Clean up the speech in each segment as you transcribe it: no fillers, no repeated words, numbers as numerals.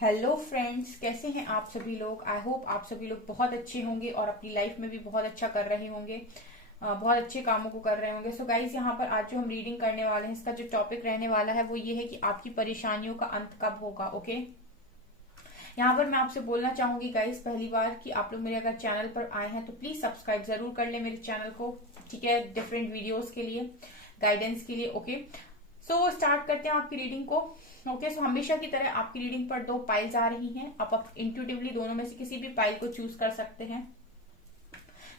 Hello friends, कैसे हैं आप सभी लोग। आई होप आप सभी लोग बहुत अच्छे होंगे और अपनी लाइफ में भी बहुत अच्छा कर रहे होंगे। बहुत अच्छे कामों को कर रहे होंगे। सो गाइज, यहाँ पर आज जो हम रीडिंग करने वाले हैं, इसका जो टॉपिक रहने वाला है वो ये है कि आपकी परेशानियों का अंत कब होगा। ओके, यहाँ पर मैं आपसे बोलना चाहूंगी गाइज, पहली बार कि आप लोग मेरे अगर चैनल पर आए हैं तो प्लीज सब्सक्राइब जरूर कर ले मेरे चैनल को। ठीक है, डिफरेंट वीडियोस के लिए, गाइडेंस के लिए। ओके, सो स्टार्ट करते हैं आपकी रीडिंग को। ओके, सो हमेशा की तरह आपकी रीडिंग पर दो पाइल्स आ रही हैं। आप इंट्यूटिवली दोनों में से किसी भी पाइल को चूज कर सकते हैं।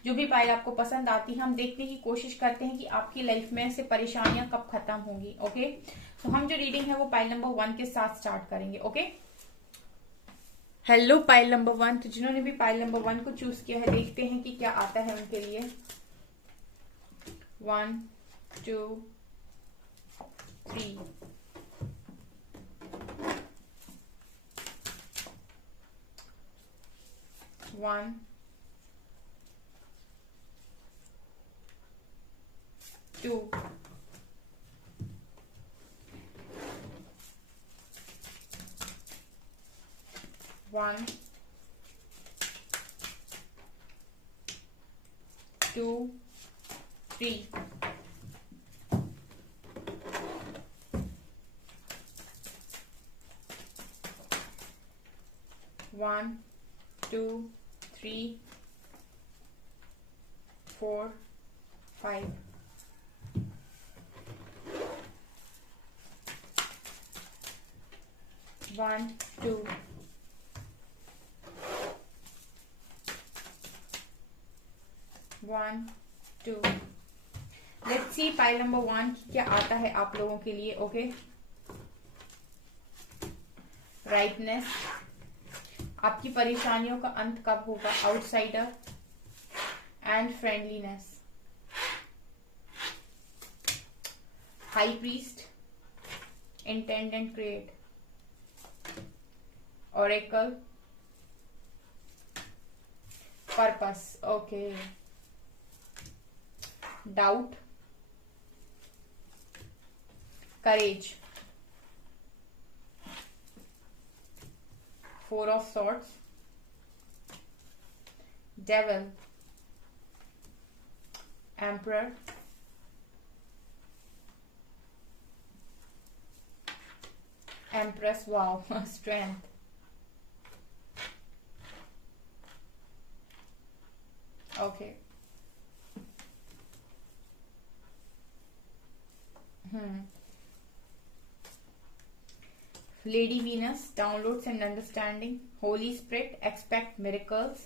जो भी पाइल आपको पसंद आती है, हम देखने की कोशिश करते हैं कि आपकी लाइफ में से परेशानियां कब खत्म होंगी। ओके, तो हम जो रीडिंग है वो पाइल नंबर 1 के साथ स्टार्ट करेंगे। Okay, hello pile number 1। तो जिन्होंने भी पाइल नंबर 1 को चूज किया है, देखते हैं कि क्या आता है उनके लिए। 1 2 3 1 2 1 2 3 1 2 3 4 5 1 2 1 2। लेट्स सी पाइल नंबर 1 क्या आता है आप लोगों के लिए। ओके, राइटनेस, आपकी परेशानियों का अंत कब होगा। Outsider and friendliness, high priest, intend and create, Oracle, purpose. Okay, doubt, courage, 4 of swords, devil, emperor, empress, wow, strength, okay, Lady Venus, downloads and understanding, Holy Spirit, expect miracles,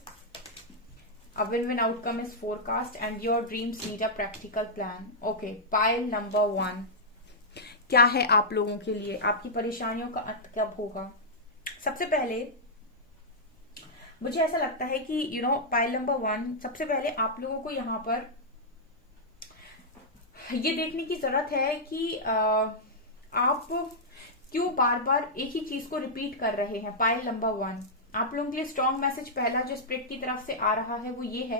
a win-win outcome is forecast and your dreams need a practical plan. Okay, pile number 1 क्या है आप लोगों के लिए, आपकी परेशानियों का अंत कब होगा। सबसे पहले मुझे ऐसा लगता है कि पाइल नंबर 1, सबसे पहले आप लोगों को यहाँ पर ये देखने की जरूरत है कि आप क्यों बार बार एक ही चीज को रिपीट कर रहे हैं। पाइल नंबर 1, आप लोगों के लिए स्ट्रॉन्ग मैसेज पहला जो स्पिरिट की तरफ से आ रहा है वो ये है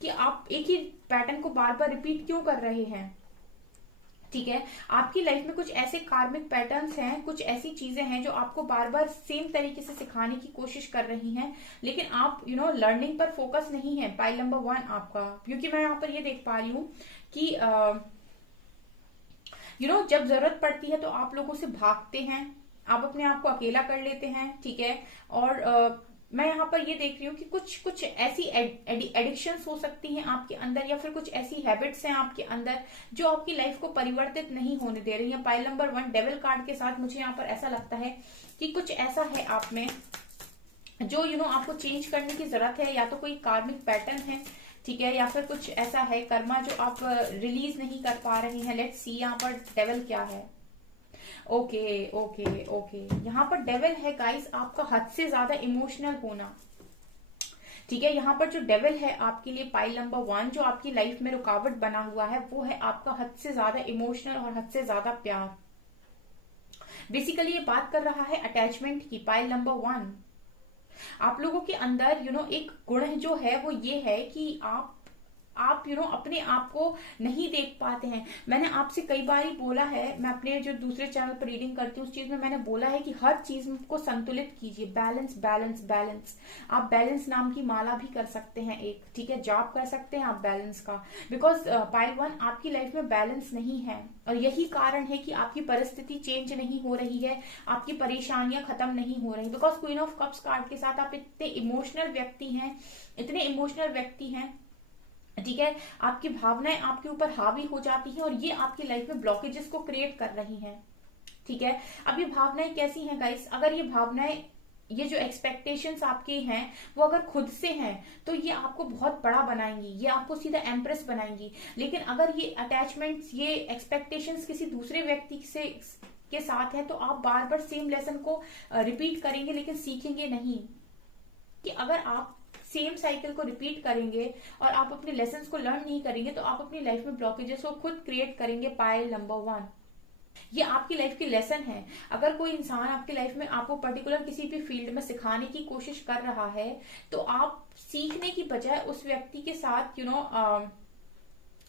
कि आप एक ही पैटर्न को बार बार रिपीट क्यों कर रहे हैं। ठीक है, आपकी लाइफ में कुछ ऐसे कार्मिक पैटर्न्स हैं, कुछ ऐसी चीजें हैं जो आपको बार बार सेम तरीके से सिखाने की कोशिश कर रही हैं, लेकिन आप लर्निंग पर फोकस नहीं है। पाइल नंबर 1 आपका, क्योंकि मैं यहाँ पर ये देख पा रही हूँ कि जब जरूरत पड़ती है तो आप लोगों से भागते हैं, आप अपने आप को अकेला कर लेते हैं। ठीक है, और मैं यहाँ पर ये देख रही हूँ कि कुछ कुछ ऐसी एडिक्शंस हो सकती हैं आपके अंदर, या फिर कुछ ऐसी हैबिट्स हैं आपके अंदर जो आपकी लाइफ को परिवर्तित नहीं होने दे रही है। पाइल नंबर 1 डेविल कार्ड के साथ मुझे यहाँ पर ऐसा लगता है कि कुछ ऐसा है आप में जो आपको चेंज करने की जरूरत है, या तो कोई कार्मिक पैटर्न है, ठीक है, या फिर कुछ ऐसा है कर्मा जो आप रिलीज नहीं कर पा रहे हैं। लेट्स सी यहाँ पर डेविल क्या है। ओके ओके ओके, यहाँ पर डेविल है गाइस, आपका हद से ज्यादा इमोशनल होना। ठीक है, यहाँ पर जो डेविल है आपके लिए पाइल नंबर 1, जो आपकी लाइफ में रुकावट बना हुआ है, वो है आपका हद से ज्यादा इमोशनल और हद से ज्यादा प्यार। बेसिकली ये बात कर रहा है अटैचमेंट की। पाइल नंबर 1, आप लोगों के अंदर एक गुण जो है वो ये है कि आप आप अपने आप को नहीं देख पाते हैं। मैंने आपसे कई बार ही बोला है, मैं अपने जो दूसरे चैनल पर रीडिंग करती हूँ उस चीज में मैंने बोला है कि हर चीज को संतुलित कीजिए, बैलेंस बैलेंस बैलेंस। आप बैलेंस नाम की माला भी कर सकते हैं एक, ठीक है, जॉब कर सकते हैं आप बैलेंस का, बिकॉज पाइल 1 आपकी लाइफ में बैलेंस नहीं है और यही कारण है कि आपकी परिस्थिति चेंज नहीं हो रही है, आपकी परेशानियां खत्म नहीं हो रही, because queen of cups card के साथ आप इतने इमोशनल व्यक्ति हैं, इतने इमोशनल व्यक्ति हैं, ठीक है, आपकी भावनाएं आपके ऊपर हावी हो जाती हैं और ये आपकी लाइफ में ब्लॉकेजेस को क्रिएट कर रही हैं, ठीक है। अब ये भावनाएं कैसी हैं गाइस, अगर ये भावनाएं, ये जो एक्सपेक्टेशंस आपके हैं वो अगर खुद से हैं तो ये आपको बहुत बड़ा बनाएंगी, ये आपको सीधा एम्प्रेस बनाएंगी। लेकिन अगर ये अटैचमेंट्स, ये एक्सपेक्टेशंस किसी दूसरे व्यक्ति से के साथ है तो आप बार बार सेम लेसन को रिपीट करेंगे लेकिन सीखेंगे नहीं। कि अगर आप सेम साइकिल को रिपीट करेंगे और आप अपने लेसन्स को लर्न नहीं करेंगे तो आप अपनी लाइफ में ब्लॉकेजेस को खुद क्रिएट करेंगे। पाइल नंबर 1, ये आपकी लाइफ की लेसन है। अगर कोई इंसान आपकी लाइफ में आपको पर्टिकुलर किसी भी फील्ड में सिखाने की कोशिश कर रहा है तो आप सीखने की बजाय उस व्यक्ति के साथ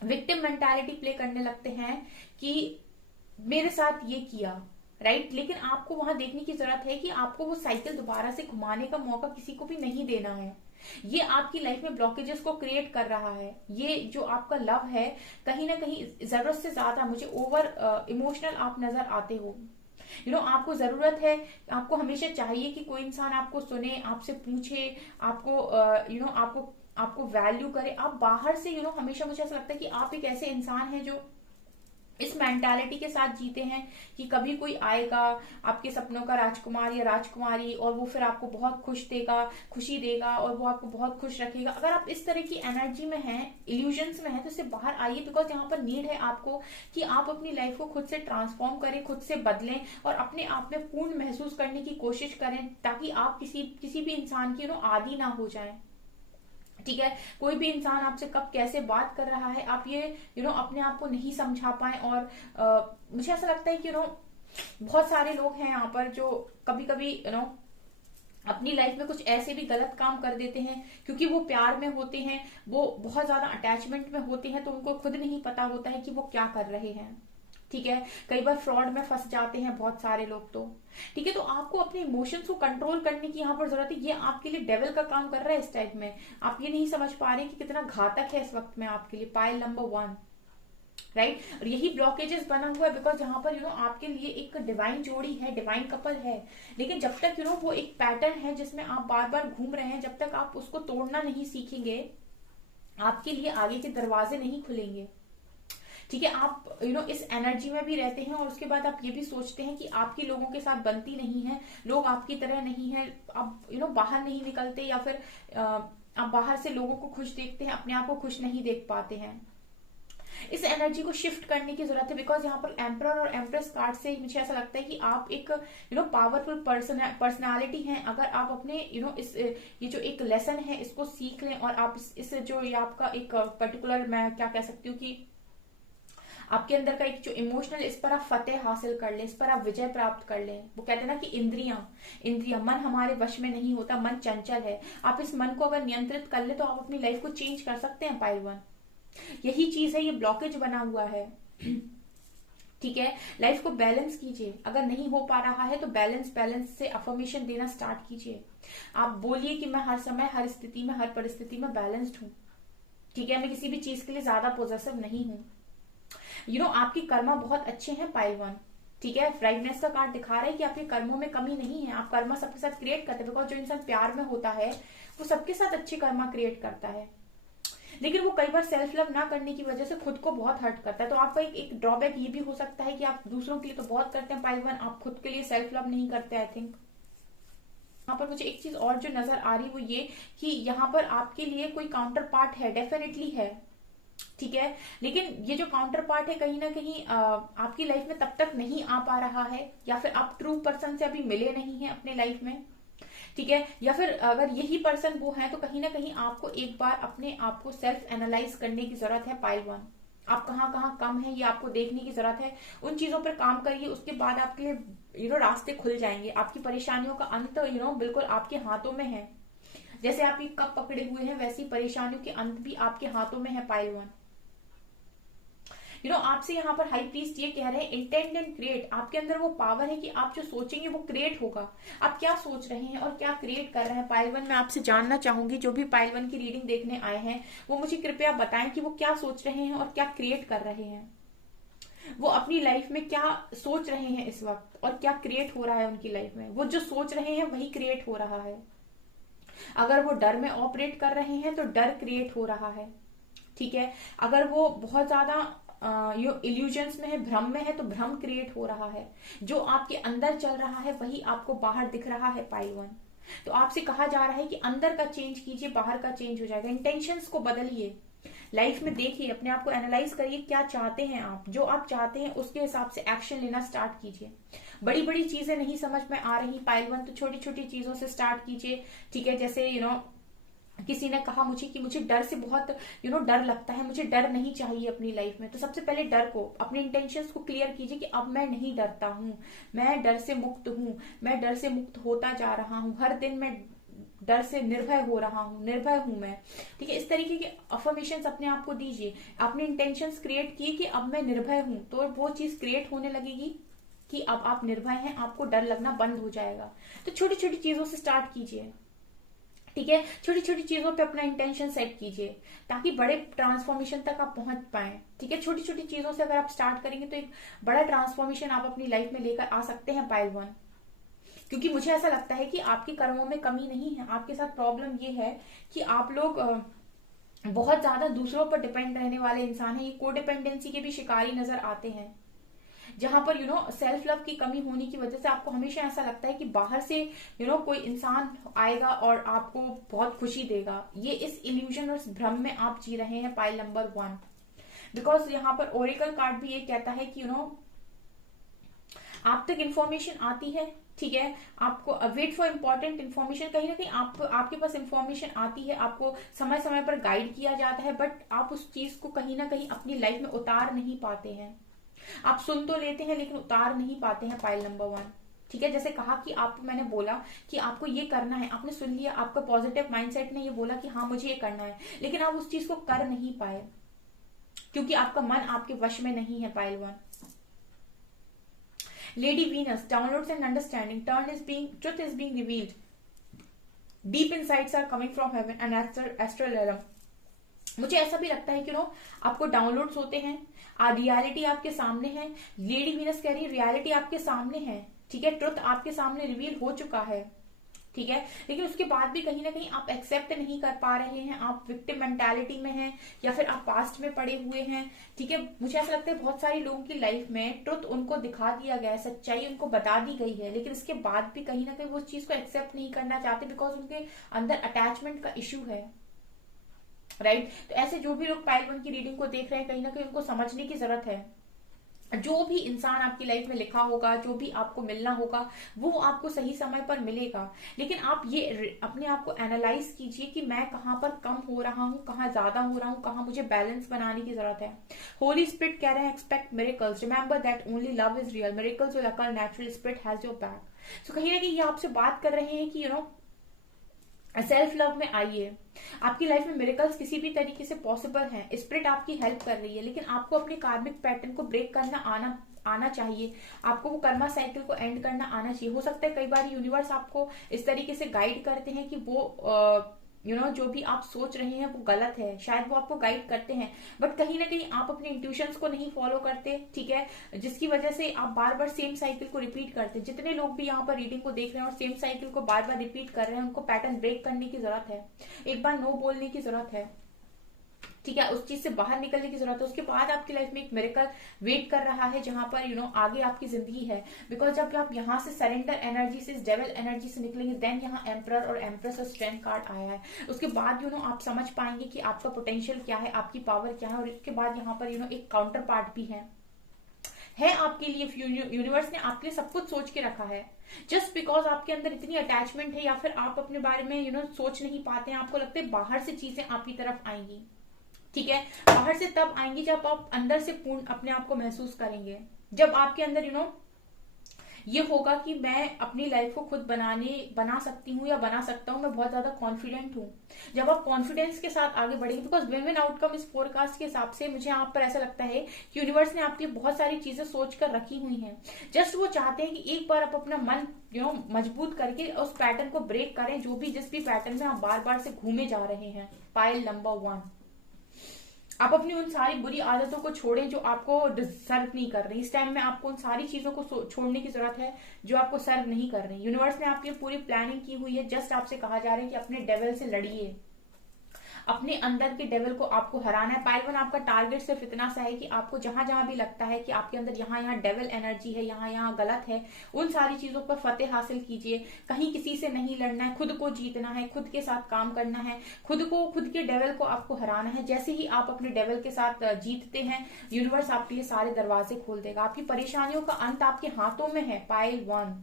विक्टिम मेंटालिटी प्ले करने लगते हैं कि मेरे साथ ये किया, राइट। लेकिन आपको वहां देखने की जरूरत है कि आपको वो साइकिल दोबारा से घुमाने का मौका किसी को भी नहीं देना है। ये आपकी लाइफ में ब्लॉकेजेस को क्रिएट कर रहा है। ये जो आपका लव है कहीं ना कहीं जरूरत से ज्यादा मुझे ओवर इमोशनल आप नजर आते हो। आपको जरूरत है, आपको हमेशा चाहिए कि कोई इंसान आपको सुने, आपसे पूछे, आपको आपको वैल्यू करे। आप बाहर से हमेशा मुझे ऐसा लगता है कि आप एक ऐसे इंसान हैं जो इस मेंटालिटी के साथ जीते हैं कि कभी कोई आएगा आपके सपनों का राजकुमार या राजकुमारी और वो फिर आपको बहुत खुशी देगा और वो आपको बहुत खुश रखेगा। अगर आप इस तरह की एनर्जी में हैं, इल्यूजन्स में हैं, तो इससे बाहर आइए, बिकॉज यहाँ पर नीड है आपको कि आप अपनी लाइफ को खुद से ट्रांसफॉर्म करें, खुद से बदलें और अपने आप में पूर्ण महसूस करने की कोशिश करें, ताकि आप किसी भी इंसान की आदी ना हो जाए, ठीक है। कोई भी इंसान आपसे कब कैसे बात कर रहा है आप ये अपने आप को नहीं समझा पाए। और मुझे ऐसा लगता है कि बहुत सारे लोग हैं यहाँ पर जो कभी कभी अपनी लाइफ में कुछ ऐसे भी गलत काम कर देते हैं क्योंकि वो प्यार में होते हैं, वो बहुत ज्यादा अटैचमेंट में होते हैं, तो उनको खुद नहीं पता होता है कि वो क्या कर रहे हैं, ठीक है। कई बार फ्रॉड में फंस जाते हैं बहुत सारे लोग, तो ठीक है। तो आपको अपने इमोशंस को कंट्रोल करने की यहाँ पर जरूरत है। ये आपके लिए डेविल का काम कर रहा है इस टाइप में, आप ये नहीं समझ पा रहे कि कितना घातक है इस वक्त में आपके लिए। Pile number 1, right. और यही ब्लॉकेजेस बना हुआ है बिकॉज यहाँ पर आपके लिए एक डिवाइन जोड़ी है, डिवाइन कपल है, लेकिन जब तक वो एक पैटर्न है जिसमें आप बार बार घूम रहे हैं, जब तक आप उसको तोड़ना नहीं सीखेंगे आपके लिए आगे के दरवाजे नहीं खुलेंगे, ठीक है। आप इस एनर्जी में भी रहते हैं और उसके बाद आप ये भी सोचते हैं कि आपकी लोगों के साथ बनती नहीं है, लोग आपकी तरह नहीं है, आप बाहर नहीं निकलते या फिर आप बाहर से लोगों को खुश देखते हैं, अपने आप को खुश नहीं देख पाते हैं। इस एनर्जी को शिफ्ट करने की जरूरत है बिकॉज यहाँ पर एम्परर और एम्प्रेस कार्ड से मुझे ऐसा लगता है कि आप एक पावरफुल पर्सनालिटी हैं। अगर आप अपने ये जो एक लेसन है इसको सीख लें और आप इस जो ये आपका एक पर्टिकुलर, मैं क्या कह सकती हूँ कि आपके अंदर का एक जो इमोशनल, इस पर आप फतेह हासिल कर ले, इस पर आप विजय प्राप्त कर ले। वो कहते हैं ना कि इंद्रियां मन हमारे वश में नहीं होता, मन चंचल है। आप इस मन को अगर नियंत्रित कर ले तो आप अपनी लाइफ को चेंज कर सकते हैं। पाइल 1, यही चीज है, ये ब्लॉकेज बना हुआ है, ठीक है। लाइफ को बैलेंस कीजिए, अगर नहीं हो पा रहा है तो बैलेंस से अफर्मेशन देना स्टार्ट कीजिए। आप बोलिए कि मैं हर समय, हर स्थिति में, हर परिस्थिति में बैलेंस्ड हूं, ठीक है। मैं किसी भी चीज के लिए ज्यादा पॉजिटिव नहीं हूं। आपकी कर्मा बहुत अच्छे हैं पाइल 1, ठीक है। राइटनेस का कार्ड दिखा रहा है कि आपके कर्मों में कमी नहीं है, आप कर्मा सबके साथ क्रिएट करते हैं, बिकॉज जो इंसान प्यार में होता है वो सबके साथ अच्छे कर्मा क्रिएट करता है, लेकिन वो कई बार सेल्फ लव ना करने की वजह से खुद को बहुत हर्ट करता है। तो आपका एक ड्रॉबैक ये भी हो सकता है कि आप दूसरों के लिए तो बहुत करते हैं पाइल 1, आप खुद के लिए सेल्फ लव नहीं करते। आई थिंक यहाँ पर मुझे एक चीज और जो नजर आ रही वो ये कि यहाँ पर आपके लिए कोई काउंटर पार्ट है, डेफिनेटली है, ठीक है। लेकिन ये जो काउंटर पार्ट है कहीं ना कहीं आपकी लाइफ में तब तक नहीं आ पा रहा है, या फिर आप ट्रू पर्सन से अभी मिले नहीं है अपने लाइफ में, ठीक है। या फिर अगर यही पर्सन वो है तो कहीं ना कहीं आपको एक बार अपने आप को सेल्फ एनालाइज करने की जरूरत है। पाइल 1, आप कहाँ कहाँ कम है ये आपको देखने की जरूरत है, उन चीजों पर काम करिए, उसके बाद आपके लिए रास्ते खुल जाएंगे। आपकी परेशानियों का अंत बिल्कुल आपके हाथों में है। जैसे आप ये कप पकड़े हुए हैं, वैसी परेशानियों के अंत भी आपके हाथों में है पाइल वन। आपसे यहाँ पर हाई प्रीस्ट ये कह रहे हैं, इंटेंड एंड क्रिएट। आपके अंदर वो पावर है कि आप जो सोचेंगे वो क्रिएट होगा। आप क्या सोच रहे हैं और क्या क्रिएट कर रहे हैं पाइल वन, मैं आपसे जानना चाहूंगी। जो भी पाइल वन की रीडिंग देखने आए हैं वो मुझे कृपया बताएं कि वो क्या सोच रहे हैं और क्या क्रिएट कर रहे हैं। वो अपनी लाइफ में क्या सोच रहे हैं इस वक्त और क्या क्रिएट हो रहा है उनकी लाइफ में। वो जो सोच रहे हैं वही क्रिएट हो रहा है। अगर वो डर में ऑपरेट कर रहे हैं तो डर क्रिएट हो रहा है, ठीक है। अगर वो बहुत ज्यादा इल्यूजन्स में है, भ्रम में है, तो भ्रम क्रिएट हो रहा है। जो आपके अंदर चल रहा है वही आपको बाहर दिख रहा है पाइल वन। तो आपसे कहा जा रहा है कि अंदर का चेंज कीजिए, बाहर का चेंज हो जाएगा। इंटेंशंस को बदलिए, लाइफ में देखिए, अपने आप को एनालाइज करिए, क्या चाहते हैं आप। जो आप चाहते हैं उसके हिसाब से एक्शन लेना स्टार्ट कीजिए। बड़ी बड़ी चीजें नहीं समझ में आ रही पाइल वन, तो छोटी छोटी चीजों से स्टार्ट कीजिए, ठीक है। जैसे किसी ने कहा मुझे कि मुझे डर से बहुत डर लगता है, मुझे डर नहीं चाहिए अपनी लाइफ में। तो सबसे पहले डर को, अपने इंटेंशंस को क्लियर कीजिए कि अब मैं नहीं डरता हूं, मैं डर से मुक्त हूं, मैं डर से मुक्त होता जा रहा हूं, हर दिन मैं डर से निर्भय हो रहा हूं, निर्भय हूं मैं, ठीक है। इस तरीके के अफर्मेशंस अपने आप को दीजिए। अपने इंटेंशंस क्रिएट किए कि अब मैं निर्भय हूं, तो वो चीज क्रिएट होने लगेगी कि अब आप निर्भय हैं, आपको डर लगना बंद हो जाएगा। तो छोटी छोटी चीजों से स्टार्ट कीजिए, ठीक है। छोटी छोटी चीजों पे अपना इंटेंशन सेट कीजिए ताकि बड़े ट्रांसफॉर्मेशन तक आप पहुंच पाए, ठीक है। छोटी छोटी चीजों से अगर आप स्टार्ट करेंगे तो एक बड़ा ट्रांसफॉर्मेशन आप अपनी लाइफ में लेकर आ सकते हैं पाइल वन। क्योंकि मुझे ऐसा लगता है कि आपके कर्मों में कमी नहीं है। आपके साथ प्रॉब्लम ये है कि आप लोग बहुत ज्यादा दूसरों पर डिपेंड रहने वाले इंसान हैं। ये कोडिपेंडेंसी के भी शिकारी नजर आते हैं, जहां पर सेल्फ लव की कमी होने की वजह से आपको हमेशा ऐसा लगता है कि बाहर से कोई इंसान आएगा और आपको बहुत खुशी देगा। ये इस इल्यूजन और इस भ्रम में आप जी रहे हैं पाइल नंबर वन। बिकॉज यहाँ पर ओरेकल कार्ड भी ये कहता है कि आप तक इंफॉर्मेशन आती है, ठीक है। आपको वेट फॉर इंपॉर्टेंट इन्फॉर्मेशन, कहीं ना कहीं आपके पास इंफॉर्मेशन आती है, आपको समय समय पर गाइड किया जाता है, बट आप उस चीज को कहीं ना कहीं अपनी लाइफ में उतार नहीं पाते हैं। आप सुन तो लेते हैं लेकिन उतार नहीं पाते हैं पाइल नंबर वन, ठीक है। जैसे कहा कि मैंने बोला कि आपको ये करना है, आपने सुन लिया, आपका पॉजिटिव माइंडसेट ने ये बोला कि हाँ मुझे ये करना है, लेकिन आप उस चीज को कर नहीं पाए क्योंकि आपका मन आपके वश में नहीं है pile one. Lady Venus, downloads and understanding, truth is being revealed, deep insights are coming from heaven and astral realm. मुझे ऐसा भी लगता है कि आपको डाउनलोड्स होते हैं, रियलिटी आपके सामने है। लेडी वीनस कह रही है रियलिटी आपके सामने है, ठीक है। ट्रुथ आपके सामने रिवील हो चुका है, ठीक है। लेकिन उसके बाद भी कहीं ना कहीं आप एक्सेप्ट नहीं कर पा रहे हैं, आप विक्टिम मेंटालिटी में हैं या फिर आप पास्ट में पड़े हुए हैं, ठीक है। मुझे ऐसा लगता है बहुत सारे लोगों की लाइफ में ट्रुथ उनको दिखा दिया गया है, सच्चाई उनको बता दी गई है, लेकिन इसके बाद भी कहीं ना कहीं वो उस चीज को एक्सेप्ट नहीं करना चाहते बिकॉज उनके अंदर अटैचमेंट का इश्यू है, राइट। तो ऐसे जो भी लोग पाइल वन की रीडिंग को देख रहे हैं, कहीं ना कहीं उनको समझने की जरूरत है। जो भी इंसान आपकी लाइफ में लिखा होगा, जो भी आपको मिलना होगा, वो आपको सही समय पर मिलेगा। लेकिन आप ये अपने आप को एनालाइज कीजिए कि मैं कहाँ पर कम हो रहा हूँ, कहाँ ज्यादा हो रहा हूँ, कहाँ मुझे बैलेंस बनाने की जरूरत है। होली स्पिरिट कह रहे हैं expect miracles, remember that only love is real, miracles will occur, natural spirit has your back. So कहीं ना कहीं ये आपसे बात कर रहे हैं कि सेल्फ लव में आइए। आपकी लाइफ में मिरेकल्स किसी भी तरीके से पॉसिबल हैं, स्पिरिट आपकी हेल्प कर रही है, लेकिन आपको अपने कार्मिक पैटर्न को ब्रेक करना आना चाहिए। आपको वो कर्मा साइकिल को एंड करना आना चाहिए। हो सकता है कई बार यूनिवर्स आपको इस तरीके से गाइड करते हैं कि वो जो भी आप सोच रहे हैं वो गलत है, शायद वो आपको गाइड करते हैं, बट कहीं ना कहीं आप अपने इंट्यूशंस को नहीं फॉलो करते, ठीक है, जिसकी वजह से आप बार बार सेम साइकिल को रिपीट करते हैं। जितने लोग भी यहाँ पर रीडिंग को देख रहे हैं और सेम साइकिल को बार बार रिपीट कर रहे हैं, उनको पैटर्न ब्रेक करने की जरूरत है, एक बार नो बोलने की जरूरत है, ठीक है, उस चीज से बाहर निकलने की जरूरत है। उसके बाद आपकी लाइफ में एक मिरेकल वेट कर रहा है जहां पर आगे आपकी जिंदगी है। बिकॉज जब आप यहाँ से सरेंडर एनर्जी से, इस डेविल एनर्जी से निकलेंगे, देन यहाँ एम्परर और एम्प्रेस और स्ट्रेंथ कार्ड आया है। उसके बाद आप समझ पाएंगे कि आपका पोटेंशियल क्या है, आपकी पावर क्या है, और इसके बाद यहाँ पर एक काउंटर पार्ट भी है आपके लिए। यूनिवर्स ने आपके लिए सब कुछ सोच के रखा है। जस्ट बिकॉज आपके अंदर इतनी अटैचमेंट है या फिर आप अपने बारे में सोच नहीं पाते हैं, आपको लगता है बाहर से चीजें आपकी तरफ आएंगी, ठीक है। बाहर से तब आएंगी जब आप अंदर से पूर्ण अपने आप को महसूस करेंगे, जब आपके अंदर ये होगा कि मैं अपनी लाइफ को खुद बना सकती हूँ या बना सकता हूँ, मैं बहुत ज्यादा कॉन्फिडेंट हूँ। जब आप कॉन्फिडेंस के साथ आगे बढ़ेंगे, बिकॉज विन विन आउटकम इस फोरकास्ट के हिसाब से मुझे यहाँ पर ऐसा लगता है कि यूनिवर्स ने आपके लिए बहुत सारी चीजें सोच कर रखी हुई हैं। जस्ट वो चाहते हैं कि एक बार आप अपना मन मजबूत करके उस पैटर्न को ब्रेक करें, जो भी जिस भी पैटर्न में आप बार बार से घूमे जा रहे हैं। पाइल नंबर 1, आप अपनी उन सारी बुरी आदतों को छोड़ें जो आपको सर्व नहीं कर रही। इस टाइम में आपको उन सारी चीजों को छोड़ने की जरूरत है जो आपको सर्व नहीं कर रही। यूनिवर्स ने आपकी पूरी प्लानिंग की हुई है। जस्ट आपसे कहा जा रहा है कि अपने डेविल से लड़िए, अपने अंदर के डेविल को आपको हराना है। पाइल 1, आपका टारगेट सिर्फ इतना सा है कि आपको जहां जहां भी लगता है कि आपके अंदर यहाँ डेविल एनर्जी है, यहाँ गलत है, उन सारी चीजों पर फतेह हासिल कीजिए। कहीं किसी से नहीं लड़ना है, खुद को जीतना है, खुद के साथ काम करना है, खुद के डेविल को आपको हराना है। जैसे ही आप अपने डेविल के साथ जीतते हैं, यूनिवर्स आपके लिए सारे दरवाजे खोल देगा। आपकी परेशानियों का अंत आपके हाथों में है। पाइल 1,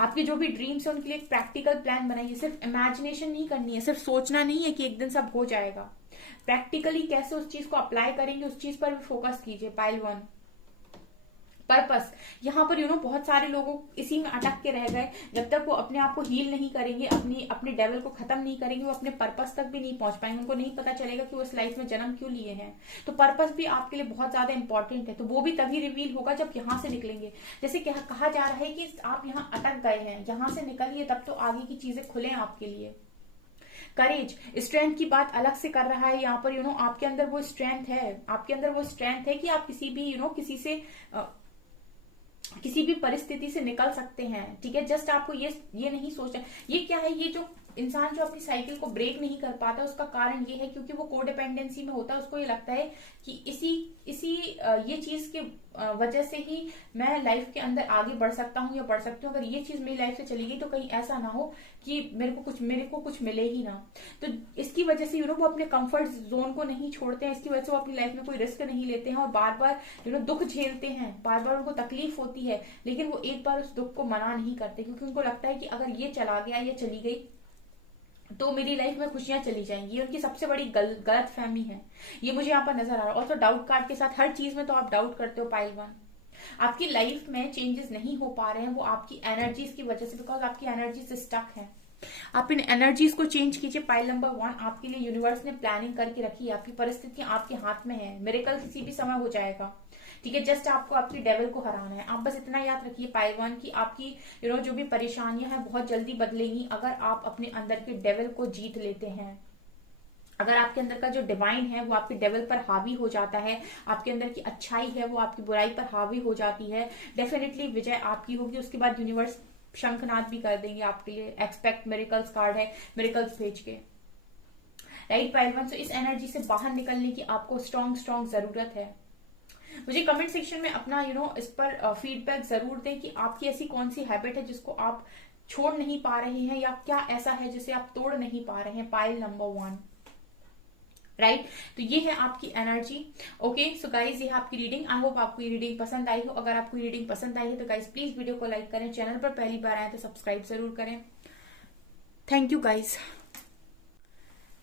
आपके जो भी ड्रीम्स है उनके लिए एक प्रैक्टिकल प्लान बनाइए। सिर्फ इमेजिनेशन नहीं करनी है, सिर्फ सोचना नहीं है कि एक दिन सब हो जाएगा। प्रैक्टिकली कैसे उस चीज को अप्लाई करेंगे, उस चीज पर भी फोकस कीजिए। पाइल 1, पर्पस, यहाँ पर बहुत सारे लोगों इसी में अटक के रह गए। जब तक वो अपने आप को हील नहीं करेंगे, अपने डेवल को खत्म नहीं करेंगे, वो अपने पर्पस तक भी नहीं पहुंच पाएंगे। उनको नहीं पता चलेगा कि वो इस लाइफ में जन्म क्यों लिए हैं। तो पर्पस भी आपके लिए बहुत ज्यादा इंपॉर्टेंट है। तो वो भी तभी रिवील होगा जब यहाँ से निकलेंगे। जैसे कहा जा रहा है कि आप यहाँ अटक गए हैं, यहाँ से निकलिए, तब तो आगे की चीजें खुले आपके लिए। करेज, स्ट्रेंथ की बात अलग से कर रहा है यहाँ पर। आपके अंदर वो स्ट्रेंथ है, आपके अंदर वो स्ट्रेंथ है कि आप किसी भी किसी भी परिस्थिति से निकल सकते हैं। ठीक है, जस्ट आपको ये नहीं सोचना। ये क्या है, ये जो इंसान जो अपनी साइकिल को ब्रेक नहीं कर पाता, उसका कारण ये है क्योंकि वो कोडिपेंडेंसी में होता है। उसको ये लगता है कि इसी ये चीज के वजह से ही मैं लाइफ के अंदर आगे बढ़ सकता हूँ या बढ़ सकती हूँ। अगर ये चीज मेरी लाइफ से चली गई तो कहीं ऐसा ना हो कि मेरे को कुछ मिले ही ना। तो इसकी वजह से वो अपने कंफर्ट जोन को नहीं छोड़ते हैं। इसकी वजह से वो अपनी लाइफ में कोई रिस्क नहीं लेते हैं और बार बार दुख झेलते हैं, बार बार उनको तकलीफ होती है, लेकिन वो एक बार उस दुख को मना नहीं करते, क्योंकि उनको लगता है कि अगर ये चला गया, ये चली गई, तो मेरी लाइफ में खुशियां चली जाएंगी। ये उनकी सबसे बड़ी गलत फहमी है। ये मुझे यहाँ पर नजर आ रहा है। और तो डाउट कार्ड के साथ हर चीज में तो आप डाउट करते हो। पाइल 1, आपकी लाइफ में चेंजेस नहीं हो पा रहे हैं, वो आपकी एनर्जीज की वजह से, बिकॉज आपकी एनर्जीज स्टक है। आप इन एनर्जीज को चेंज कीजिए। पाइल नंबर 1, आपके लिए यूनिवर्स ने प्लानिंग करके रखी है। आपकी परिस्थितियां आपके हाथ में है। मिरेकल किसी भी समय हो जाएगा। ठीक है, जस्ट आपको आपकी डेविल को हराना है। आप बस इतना याद रखिए पाइल 1 की आपकी जो भी परेशानियां हैं बहुत जल्दी बदलेंगी अगर आप अपने अंदर के डेविल को जीत लेते हैं। अगर आपके अंदर का जो डिवाइन है वो आपके डेविल पर हावी हो जाता है, आपके अंदर की अच्छाई है वो आपकी बुराई पर हावी हो जाती है, डेफिनेटली विजय आपकी होगी। उसके बाद यूनिवर्स शंखनाद भी कर देंगे आपके लिए। एक्सपेक्ट मिरेकल्स कार्ड है, मिरेकल्स भेज के। राइट पाइल 1, तो इस एनर्जी से बाहर निकलने की आपको स्ट्रॉन्ग जरूरत है। मुझे कमेंट सेक्शन में अपना इस पर फीडबैक जरूर दें कि आपकी ऐसी कौन सी हैबिट है जिसको आप छोड़ नहीं पा रहे हैं, या क्या ऐसा है जिसे आप तोड़ नहीं पा रहे हैं। पाइल नंबर 1, राइट तो ये है आपकी एनर्जी। ओके सो गाइज, ये है आपकी रीडिंग। आई होप आपको ये रीडिंग पसंद आई हो। अगर आपको ये रीडिंग पसंद आई है तो गाइज प्लीज वीडियो को लाइक करें। चैनल पर पहली बार आए तो सब्सक्राइब जरूर करें। Thank you guys.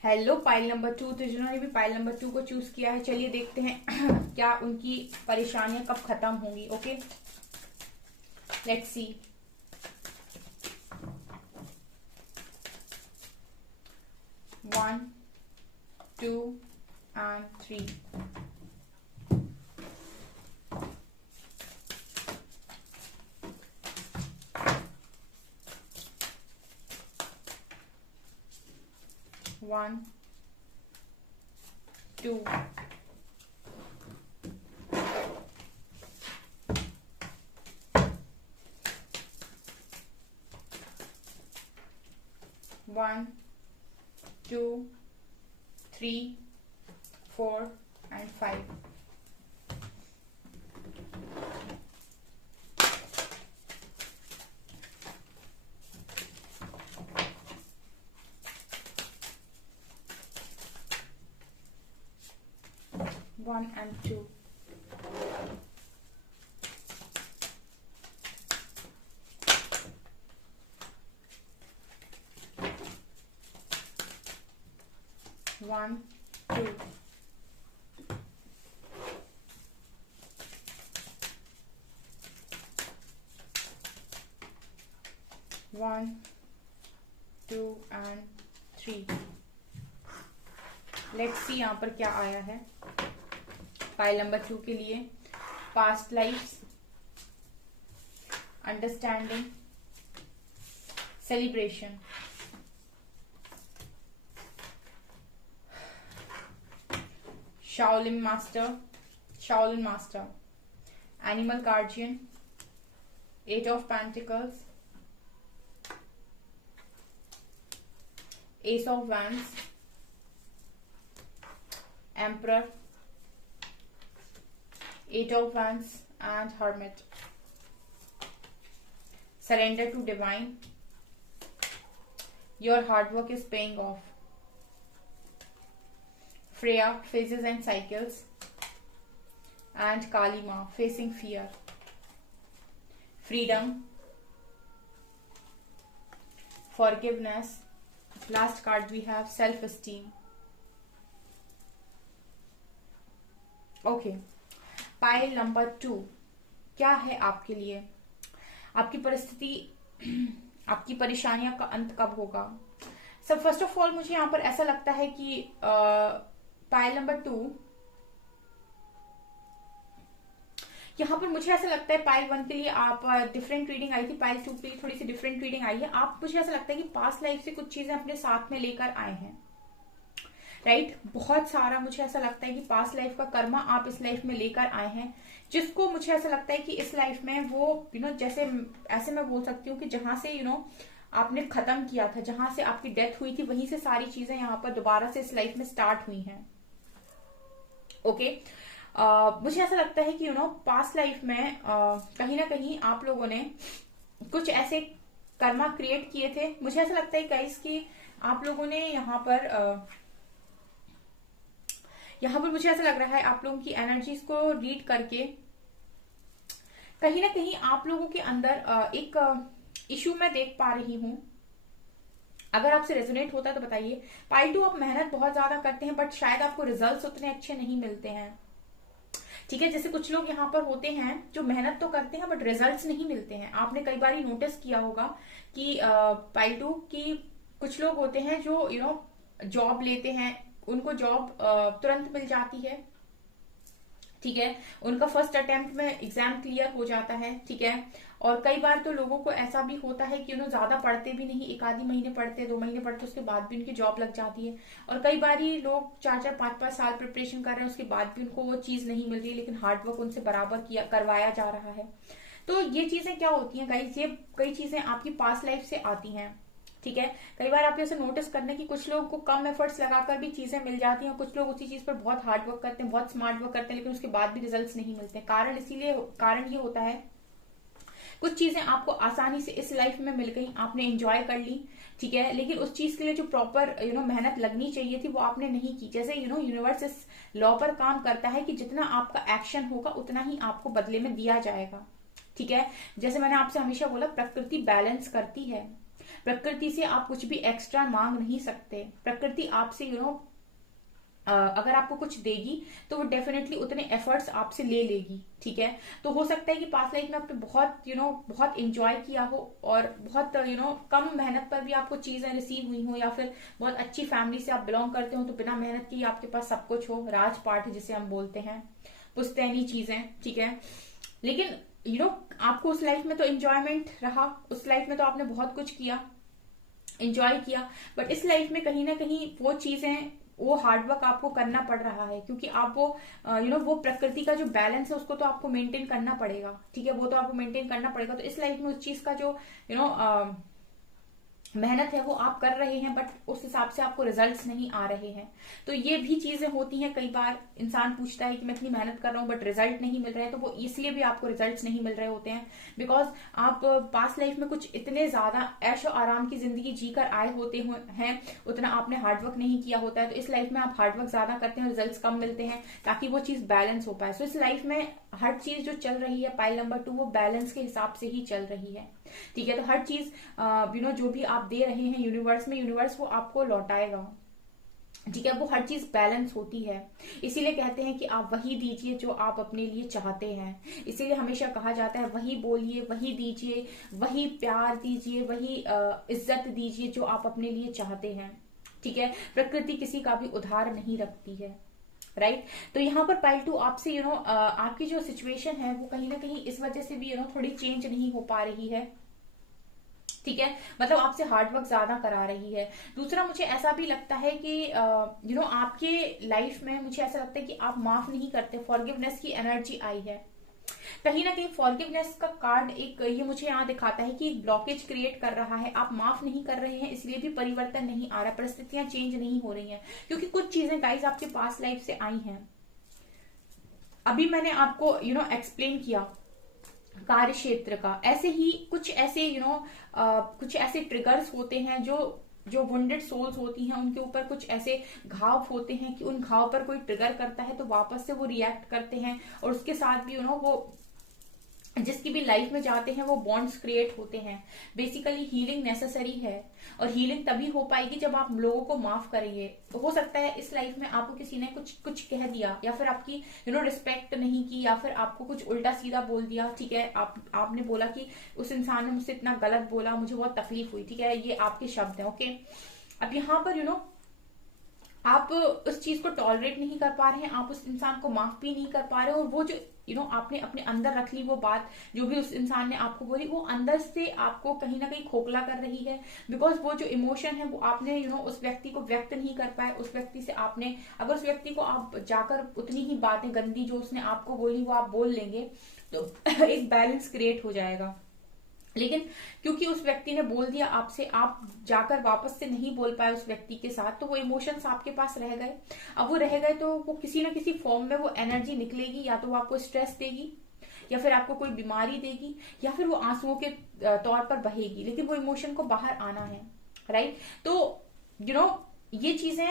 Hello pile number 2, तो जिन्होंने भी पाइल नंबर 2 को चूज किया है, चलिए देखते हैं क्या उनकी परेशानियां कब खत्म होंगी। Okay let's see. 1 2 and 3। One, two, one, two, 3, 4 and 5। One and 2। One, 2। 1 2 and 3। Let's see यहाँ पर क्या आया है पाइल नंबर 2 के लिए। Past lifes, understanding, celebration, Shaolin master, animal guardian, 8 of Pentacles, Ace of Wands, Emperor, 8 of Wands and Hermit। Surrender to divine, your hard work is paying off। Freya, phases and cycles, and Kali Ma, facing fear। Freedom, forgiveness, last card we have self-esteem। Okay, pile number 2 क्या है आपके लिए? आपकी परिस्थिति, आपकी परेशानियों का अंत कब होगा? सब फर्स्ट ऑफ ऑल मुझे यहाँ पर ऐसा लगता है कि पाइल नंबर 2, यहाँ पर मुझे ऐसा लगता है पाइल 1 के लिए आप डिफरेंट रीडिंग आई थी, पाइल 2 के लिए थोड़ी सी डिफरेंट रीडिंग आई है। आप, मुझे ऐसा लगता है कि पास्ट लाइफ से कुछ चीजें अपने साथ में लेकर आए हैं, राइट? बहुत सारा मुझे ऐसा लगता है कि पास्ट लाइफ का कर्मा आप इस लाइफ में लेकर आए हैं, जिसको मुझे ऐसा लगता है कि इस लाइफ में वो जैसे ऐसे मैं बोल सकती हूँ कि जहां से आपने खत्म किया था, जहां से आपकी डेथ हुई थी, वहीं से सारी चीजें यहाँ पर दोबारा से इस लाइफ में स्टार्ट हुई हैं। ओके, मुझे ऐसा लगता है कि पास्ट लाइफ में कहीं ना कहीं आप लोगों ने कुछ ऐसे कर्मा क्रिएट किए थे। मुझे ऐसा लगता है गाइस कि आप लोगों ने यहाँ पर मुझे ऐसा लग रहा है आप लोगों की एनर्जीज को रीड करके कहीं ना कहीं आप लोगों के अंदर एक इशू मैं देख पा रही हूं। अगर आपसे रेजोनेट होता है तो बताइए। पाइल 2, आप मेहनत बहुत ज्यादा करते हैं बट शायद आपको रिजल्ट्स उतने अच्छे नहीं मिलते हैं, ठीक है? जैसे कुछ लोग यहाँ पर होते हैं जो मेहनत तो करते हैं बट रिजल्ट्स नहीं मिलते हैं। आपने कई बार नोटिस किया होगा कि पाइल 2 की कुछ लोग होते हैं जो जॉब लेते हैं, उनको जॉब तुरंत मिल जाती है, ठीक है? उनका फर्स्ट अटेम्प्ट में एग्जाम क्लियर हो जाता है, ठीक है? और कई बार तो लोगों को ऐसा भी होता है कि ज्यादा पढ़ते भी नहीं, 1 आधी महीने पढ़ते, 2 महीने पढ़ते, उसके बाद भी उनकी जॉब लग जाती है। और कई बार ही लोग 4-4, 5-5 साल प्रिपरेशन कर रहे हैं, उसके बाद भी उनको वो चीज नहीं मिल रही, लेकिन हार्डवर्क उनसे बराबर करवाया जा रहा है। तो ये चीजें क्या होती हैं गाइस, ये कई चीजें आपकी पास्ट लाइफ से आती हैं, ठीक है? कई बार आप ऐसे नोटिस करने की कुछ लोगों को कम एफर्ट्स लगाकर भी चीजें मिल जाती हैं, कुछ लोग उसी चीज पर बहुत हार्ड वर्क करते हैं, बहुत स्मार्ट वर्क करते हैं, लेकिन उसके बाद भी रिजल्ट्स नहीं मिलते। कारण ये होता है कुछ चीजें आपको आसानी से इस लाइफ में मिल गई, आपने एंजॉय कर ली, ठीक है? लेकिन उस चीज के लिए जो प्रॉपर मेहनत लगनी चाहिए थी वो आपने नहीं की। जैसे यूनिवर्स इस लॉ पर काम करता है कि जितना आपका एक्शन होगा उतना ही आपको बदले में दिया जाएगा, ठीक है? जैसे मैंने आपसे हमेशा बोला, प्रकृति बैलेंस करती है। प्रकृति से आप कुछ भी एक्स्ट्रा मांग नहीं सकते। प्रकृति आपसे अगर आपको कुछ देगी तो वो डेफिनेटली उतने एफर्ट्स आपसे ले लेगी, ठीक है? तो हो सकता है कि पास्ट लाइफ में आपने बहुत एंजॉय किया हो और बहुत कम मेहनत पर भी आपको चीजें रिसीव हुई हो, या फिर बहुत अच्छी फैमिली से आप बिलोंग करते हो तो बिना मेहनत के आपके पास सब कुछ हो, राजपाट जिसे हम बोलते हैं, पुश्तैनी चीजें, ठीक है? लेकिन आपको उस लाइफ में तो एंजॉयमेंट रहा, उस लाइफ में तो आपने बहुत कुछ किया, एंजॉय किया, बट इस लाइफ में कहीं ना कहीं वो चीजें, वो हार्डवर्क आपको करना पड़ रहा है, क्योंकि आप वो प्रकृति का जो बैलेंस है उसको तो आपको मेंटेन करना पड़ेगा, ठीक है? वो तो आपको मेंटेन करना पड़ेगा। तो इस लाइफ में उस चीज का जो मेहनत है वो आप कर रहे हैं, बट उस हिसाब से आपको रिजल्ट्स नहीं आ रहे हैं। तो ये भी चीजें होती हैं। कई बार इंसान पूछता है कि मैं इतनी मेहनत कर रहा हूँ बट रिजल्ट नहीं मिल रहे हैं, तो वो इसलिए भी आपको रिजल्ट्स नहीं मिल रहे होते हैं बिकॉज आप पास्ट लाइफ में कुछ इतने ज्यादा ऐशो आराम की जिंदगी जीकर आए होते हैं, उतना आपने हार्डवर्क नहीं किया होता है। तो इस लाइफ में आप हार्डवर्क ज्यादा करते हैं, रिजल्ट कम मिलते हैं, ताकि वो चीज बैलेंस हो पाए। सो इस लाइफ में हर चीज जो चल रही है पाइल नंबर 2, वो बैलेंस के हिसाब से ही चल रही है, ठीक है? तो हर चीज जो भी आप दे रहे हैं यूनिवर्स में, यूनिवर्स वो आपको लौटाएगा। ठीक है, वो हर चीज बैलेंस होती है। इसीलिए कहते हैं कि आप वही दीजिए जो आप अपने लिए चाहते हैं। इसीलिए हमेशा कहा जाता है वही बोलिए, वही दीजिए, वही प्यार दीजिए, वही इज्जत दीजिए जो आप अपने लिए चाहते हैं। ठीक है, प्रकृति किसी का भी उधार नहीं रखती है। राइट तो यहाँ पर पाइल 2 आपसे आपकी जो सिचुएशन है वो कहीं ना कहीं इस वजह से भी थोड़ी चेंज नहीं हो पा रही है। ठीक है, मतलब आपसे हार्डवर्क ज्यादा करा रही है। दूसरा मुझे ऐसा भी लगता है कि आपके लाइफ में मुझे ऐसा लगता है कि आप माफ नहीं करते, फॉरगिवनेस की एनर्जी आई है। कहीं ना कहीं फॉरगिवनेस का कार्ड एक ये मुझे यहाँ दिखाता है कि एक ब्लॉकेज क्रिएट कर रहा है, आप माफ नहीं कर रहे हैं, इसलिए भी परिवर्तन नहीं आ रहा, परिस्थितियां चेंज नहीं हो रही हैं, क्योंकि कुछ चीजें गाइस आपके पास लाइफ से आई हैं। अभी मैंने आपको एक्सप्लेन किया कार्य क्षेत्र का, ऐसे ही कुछ ऐसे कुछ ऐसे ट्रिगर्स होते हैं जो जो वुंडेड सोल्स होती हैं उनके ऊपर कुछ ऐसे घाव होते हैं कि उन घाव पर कोई ट्रिगर करता है तो वापस से वो रिएक्ट करते हैं, और उसके साथ भी वो जिसकी भी लाइफ में जाते हैं वो बॉन्ड्स क्रिएट होते हैं। बेसिकली हीलिंग नेसेसरी है, और हीलिंग तभी हो पाएगी जब आप लोगों को माफ करेंगे। तो हो सकता है इस लाइफ में आपको किसी ने कुछ कुछ कह दिया, या फिर आपकी रिस्पेक्ट नहीं की, या फिर आपको कुछ उल्टा सीधा बोल दिया। ठीक है, आपने बोला कि उस इंसान ने मुझसे इतना गलत बोला, मुझे बहुत तकलीफ हुई। ठीक है, ये आपके शब्द है। ओके, अब यहाँ पर आप उस चीज को टॉलरेट नहीं कर पा रहे हैं, आप उस इंसान को माफ भी नहीं कर पा रहे हो, और वो जो आपने अपने अंदर रख ली वो बात जो भी उस इंसान ने आपको बोली, वो अंदर से आपको कहीं ना कहीं खोखला कर रही है। बिकॉज वो जो इमोशन है वो आपने उस व्यक्ति को व्यक्त नहीं कर पाए। उस व्यक्ति से आपने, अगर उस व्यक्ति को आप जाकर उतनी ही बातें गंदी जो उसने आपको बोली वो आप बोल लेंगे तो एक बैलेंस क्रिएट हो जाएगा। लेकिन क्योंकि उस व्यक्ति ने बोल दिया आपसे, आप जाकर वापस से नहीं बोल पाए उस व्यक्ति के साथ, तो वो इमोशंस आपके पास रह गए। अब वो रह गए तो वो किसी ना किसी फॉर्म में वो एनर्जी निकलेगी, या तो वो आपको स्ट्रेस देगी, या फिर आपको कोई बीमारी देगी, या फिर वो आंसुओं के तौर पर बहेगी, लेकिन वो इमोशन को बाहर आना है। राइट तो ये चीजें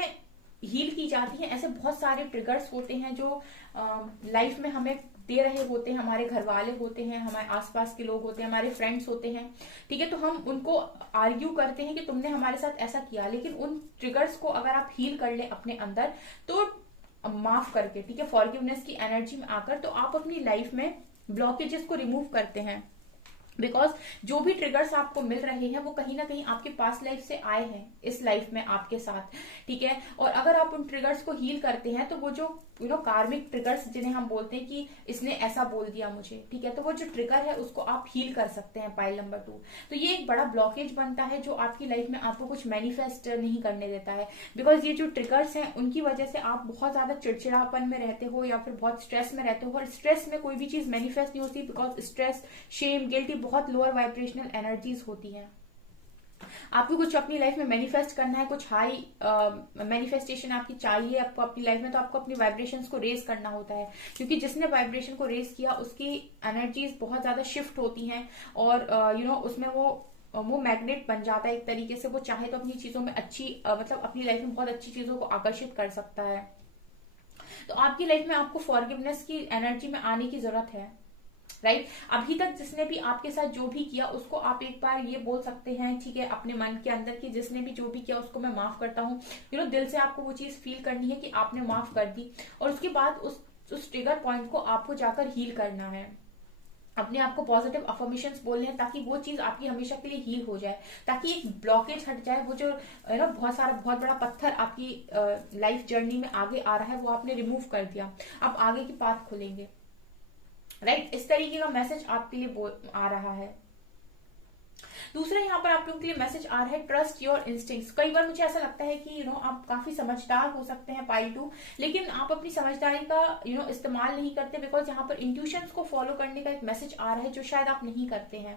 हील की जाती हैं। ऐसे बहुत सारे ट्रिगर्स होते हैं जो लाइफ में हमें दे रहे होते हैं, हमारे घर वाले होते हैं, हमारे आसपास के लोग होते हैं, हमारे फ्रेंड्स होते हैं। ठीक है, तो हम उनको आर्ग्यू करते हैं कि तुमने हमारे साथ ऐसा किया, लेकिन उन ट्रिगर्स को अगर आप हील कर ले अपने अंदर तो माफ करके, ठीक है, फॉरगिवनेस की एनर्जी में आकर, तो आप अपनी लाइफ में ब्लॉकेजेस को रिमूव करते हैं। बिकॉज जो भी ट्रिगर्स आपको मिल रहे हैं वो कहीं ना कहीं आपके पास लाइफ से आए हैं इस लाइफ में आपके साथ। ठीक है, और अगर आप उन ट्रिगर्स को हील करते हैं तो वो जो कार्मिक ट्रिगर्स जिन्हें हम बोलते हैं कि इसने ऐसा बोल दिया मुझे, ठीक है, तो वो जो ट्रिगर है उसको आप हील कर सकते हैं पाइल नंबर 2। तो ये एक बड़ा ब्लॉकेज बनता है जो आपकी लाइफ में आपको कुछ मैनिफेस्ट नहीं करने देता है। बिकॉज ये जो ट्रिगर्स हैं उनकी वजह से आप बहुत ज्यादा चिड़चिड़ापन में रहते हो, या फिर बहुत स्ट्रेस में रहते हो, और स्ट्रेस में कोई भी चीज मैनिफेस्ट नहीं होती। बिकॉज स्ट्रेस, शेम, गिल्टी बहुत लोअर वाइब्रेशनल एनर्जीज होती हैं। आपको कुछ अपनी लाइफ में मैनिफेस्ट करना है, कुछ हाई मैनिफेस्टेशन आपकी चाहिए आपको अपनी लाइफ में, तो आपको अपनी वाइब्रेशंस को रेज करना होता है। क्योंकि जिसने वाइब्रेशन को रेज किया उसकी एनर्जीज बहुत ज्यादा शिफ्ट होती हैं, और उसमें वो मैग्नेट बन जाता है एक तरीके से। वो चाहे तो अपनी चीजों में अच्छी मतलब अपनी लाइफ में बहुत अच्छी चीजों को आकर्षित कर सकता है। तो आपकी लाइफ में आपको फॉरगिवनेस की एनर्जी में आने की जरूरत है। राइट अभी तक जिसने भी आपके साथ जो भी किया उसको आप एक बार ये बोल सकते हैं, ठीक है, अपने मन के अंदर कि जिसने भी जो भी किया उसको मैं माफ करता हूँ। दिल से आपको वो चीज फील करनी है कि आपने माफ कर दी, और उसके बाद उस ट्रिगर पॉइंट को आपको जाकर हील करना है। अपने आप को पॉजिटिव अफर्मेशंस बोलने हैं ताकि वो चीज आपकी हमेशा के लिए हील हो जाए, ताकि एक ब्लॉकेज हट जाए। वो जो बहुत बड़ा पत्थर आपकी लाइफ जर्नी में आगे आ रहा है वो आपने रिमूव कर दिया, अब आगे की पाथ खुलेंगे। राइट इस तरीके का मैसेज आपके लिए आ रहा है। दूसरा यहाँ पर आप लोगों के लिए मैसेज आ रहा है ट्रस्ट योर इंस्टिंक्ट्स। कई बार मुझे ऐसा लगता है कि आप काफी समझदार हो सकते हैं पाइल 2, लेकिन आप अपनी समझदारी का इस्तेमाल नहीं करते। बिकॉज यहाँ पर इंट्यूशंस को फॉलो करने का एक मैसेज आ रहा है जो शायद आप नहीं करते हैं।